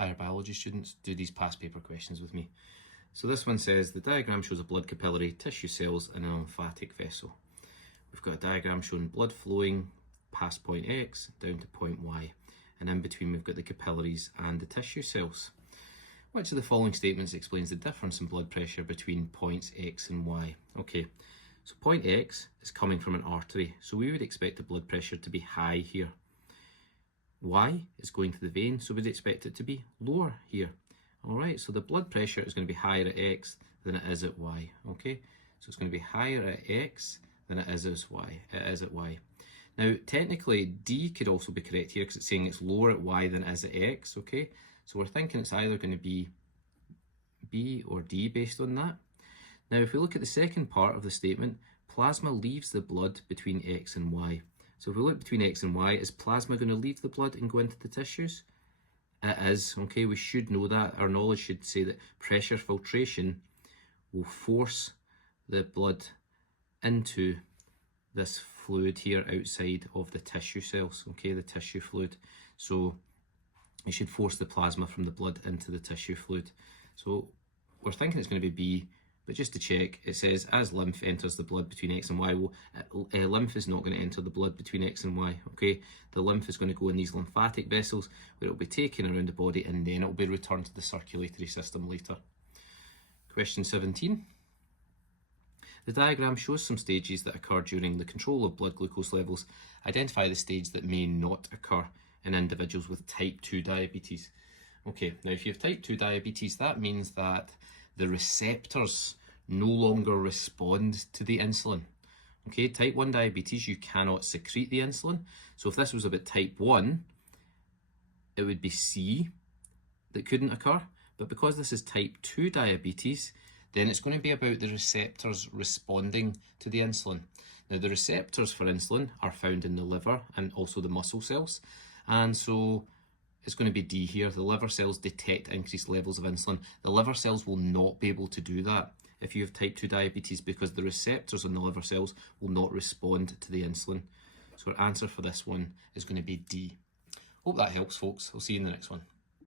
higher biology students do these past paper questions with me. So this one says the diagram shows a blood capillary, tissue cells and a lymphatic vessel. We've got a diagram showing blood flowing past point X down to point Y, and in between we've got the capillaries and the tissue cells. Which of the following statements explains the difference in blood pressure between points X and Y? Okay, so point X is coming from an artery, so we would expect the blood pressure to be high here. Y is going to the vein, so we'd expect it to be lower here. Alright, so the blood pressure is going to be higher at X than it is at Y. Okay, so it's going to be higher at X than it is at Y. Now, technically, D could also be correct here because it's saying it's lower at Y than it is at X, okay? So we're thinking it's either going to be B or D based on that. Now, if we look at the second part of the statement, plasma leaves the blood between X and Y. So if we look between X and Y, is plasma going to leave the blood and go into the tissues? It is, okay? We should know that. Our knowledge should say that pressure filtration will force the blood into this fluid here outside of the tissue cells, okay, the tissue fluid. So it should force the plasma from the blood into the tissue fluid. So we're thinking it's going to be B, but just to check, it says as lymph enters the blood between X and Y. Well, lymph is not going to enter the blood between X and Y, okay? The lymph is going to go in these lymphatic vessels where it will be taken around the body and then it will be returned to the circulatory system later. Question 17. The diagram shows some stages that occur during the control of blood glucose levels. Identify the stage that may not occur in individuals with type 2 diabetes. Okay, now if you have type 2 diabetes, that means that the receptors no longer respond to the insulin. Okay, type 1 diabetes, you cannot secrete the insulin. So if this was about type 1, it would be C that couldn't occur. But because this is type 2 diabetes, then it's going to be about the receptors responding to the insulin. Now, the receptors for insulin are found in the liver and also the muscle cells. And so it's going to be D here. The liver cells detect increased levels of insulin. The liver cells will not be able to do that if you have type 2 diabetes because the receptors on the liver cells will not respond to the insulin. So our answer for this one is going to be D. Hope that helps, folks. I'll see you in the next one.